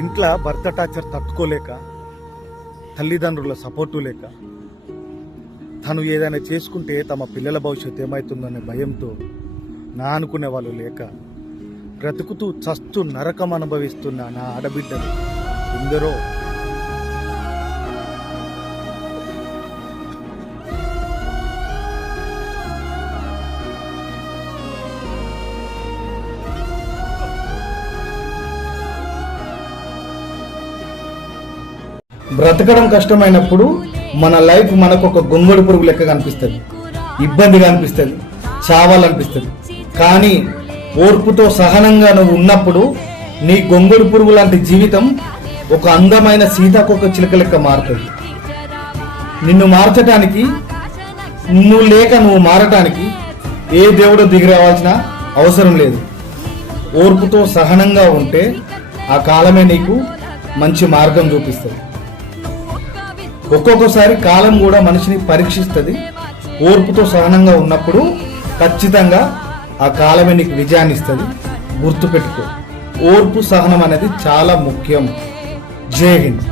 ఇంట్లో భర్త టార్చర్ తట్టుకోలేక, తల్లిదండ్రుల సపోర్టు లేక, తను ఏదైనా చేసుకుంటే తమ పిల్లల భవిష్యత్తు ఏమవుతుందనే భయంతో నా అనుకునే వాళ్ళు లేక బ్రతుకుతూ చస్తూ నరకం అనుభవిస్తున్న నా ఆడబిడ్డలు ఎందరో. బ్రతకడం కష్టమైనప్పుడు మన లైఫ్ మనకు ఒక గొంగళి పురుగు లెక్క కనిపిస్తుంది, ఇబ్బందిగా అనిపిస్తుంది, చావాలనిపిస్తుంది. కానీ ఓర్పుతో సహనంగా నువ్వు ఉన్నప్పుడు నీ గొంగళి పురుగు లాంటి జీవితం ఒక అందమైన సీతాకోక చిలుక లెక్క మారుతుంది. నిన్ను మార్చటానికి, నువ్వు లేక నువ్వు మారటానికి ఏ దేవుడు దిగి రావాల్సిన అవసరం లేదు. ఓర్పుతో సహనంగా ఉంటే ఆ కాలమే నీకు మంచి మార్గం చూపిస్తుంది. ఒక్కొక్కసారి కాలం కూడా మనిషిని పరీక్షిస్తుంది. ఓర్పుతో సహనంగా ఉన్నప్పుడు ఖచ్చితంగా ఆ కాలమే నీకు విజయాన్ని ఇస్తుంది. గుర్తుపెట్టుకో, ఓర్పు సహనం అనేది చాలా ముఖ్యం. జై హింద్.